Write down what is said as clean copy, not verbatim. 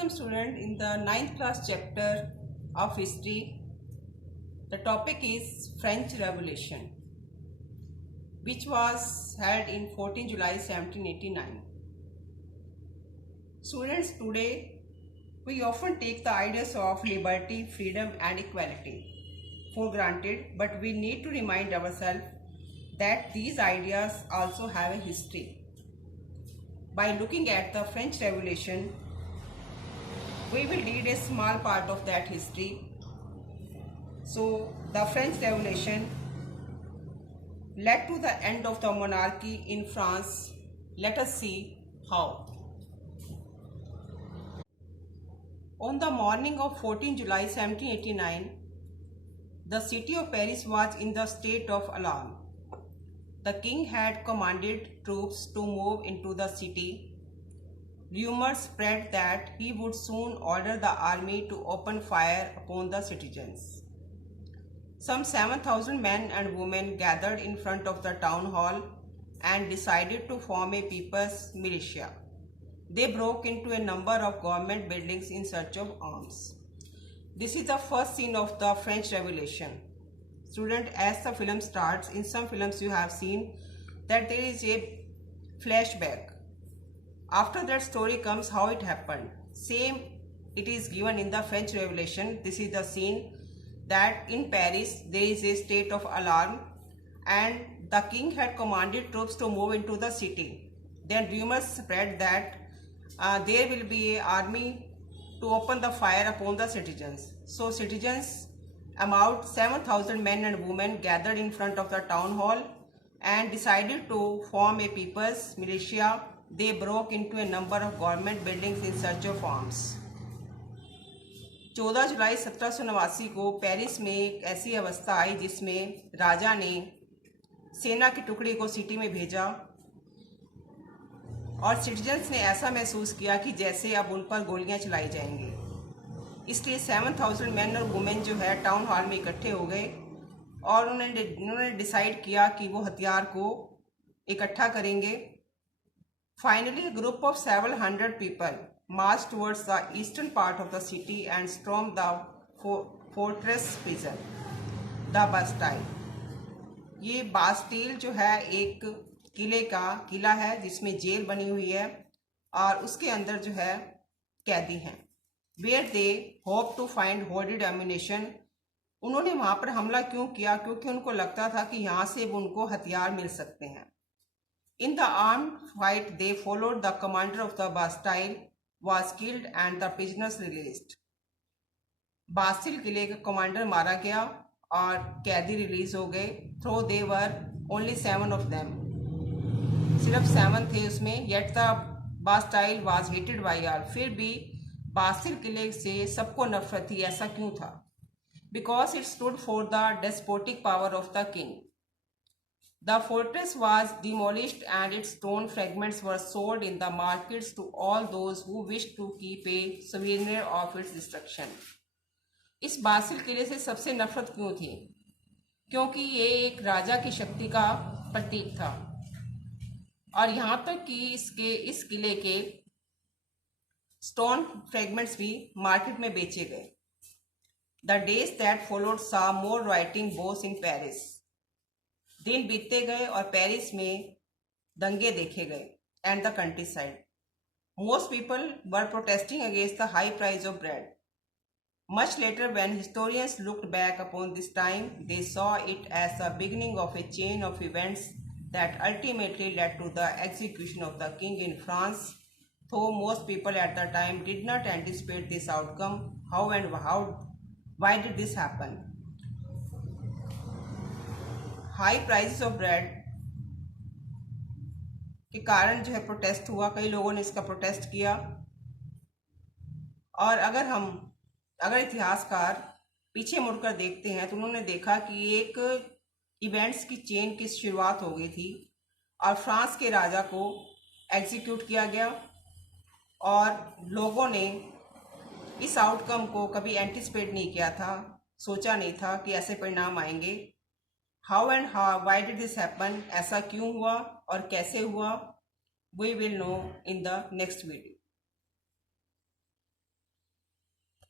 Welcome student in the 9th class chapter of history. The topic is French Revolution, which was held in 14 July 1789. Students, today we often take the ideas of liberty, freedom and equality for granted, but we need to remind ourselves that these ideas also have a history. By looking at the French Revolution, we will read a small part of that history. So, the French Revolution led to the end of the monarchy in France. Let us see how. On the morning of 14 July 1789, the city of Paris was in the state of alarm. The king had commanded troops to move into the city. Rumors spread that he would soon order the army to open fire upon the citizens. Some 7,000 men and women gathered in front of the town hall and decided to form a people's militia. They broke into a number of government buildings in search of arms. This is the first scene of the French Revolution. Student, as the film starts, in some films you have seen that there is a flashback. After that story comes how it happened. Same it is given in the French Revolution. This is the scene that in Paris there is a state of alarm and the king had commanded troops to move into the city. Then rumors spread that there will be an army to open the fire upon the citizens. So citizens, about 7,000 men and women, gathered in front of the town hall and decided to form a people's militia. They broke into a number of government buildings in search of arms. 14 जुलाई 1789 को Paris में एक ऐसी अवस्था आई जिसमें राजा ने सेना की टुकड़ी को सिटी में भेजा और सिटीजन्स ने ऐसा महसूस किया कि जैसे अब उन पर गोलियां चलाई जाएंगी। इसलिए 7,000 मैन और वुमेन जो है टाउन हॉल में इकट्ठे हो गए और उन्होंने डिसाइड किया कि वो हथियार को इकट्ठा करेंगे। Finally, a group of several hundred people marched towards the eastern part of the city and stormed the fortress prison, the Bastille. ये बास्टील जो है एक किला है जिसमें जेल बनी हुई है और उसके अंदर जो है कैदी हैं। Where they hope to find hoarded ammunition. उन्होंने वहाँ पर हमला क्यों किया? क्योंकि उनको लगता था कि यहाँ से उनको हथियार मिल सकते हैं। In the armed fight, they followed the commander of the Bastille, was killed and the prisoners released. Bastille किले का कमांडर मारा गया और कैदी रिलीज हो गए। Though they were only 7 of them, सिर्फ 7 थे उसमें। Yet the Bastille was hated by all. फिर भी बास्टिल किले से सबको नफरत थी। ऐसा क्यों था? Because it stood for the despotic power of the king. The fortress was demolished and its stone fragments were sold in the markets to all those who wished to keep a souvenir of its destruction. इस Basil किले से सबसे नफरत क्यों थी? क्योंकि ये एक राजा की शक्ति का प्रतीक था और यहाँ तक कि इस किले के स्टोन फ्रेगमेंट्स भी मार्केट में बेचे गए। The days that followed saw more rioting both in Paris. दिन बीतते गए और पेरिस में दंगे देखे गए and the countryside. Most people were protesting against the high price of bread. Much later when historians looked back upon this time they saw it as the beginning of a chain of events that ultimately led to the execution of the king in France. Though most people at the time did not anticipate this outcome, why did this happen? High prices of bread के कारण जो है protest हुआ। कई लोगों ने इसका protest किया और अगर इतिहासकार पीछे मुड़कर देखते हैं तो उन्होंने देखा कि एक इवेंट्स की चेन की शुरुआत हो गई थी और फ्रांस के राजा को एग्जीक्यूट किया गया और लोगों ने इस आउटकम को कभी एंटिसिपेट नहीं किया था, सोचा नहीं था कि ऐसे परिणाम आएंगे। Why did this happen? ऐसा क्यों हुआ और कैसे हुआ? We will know in the next video.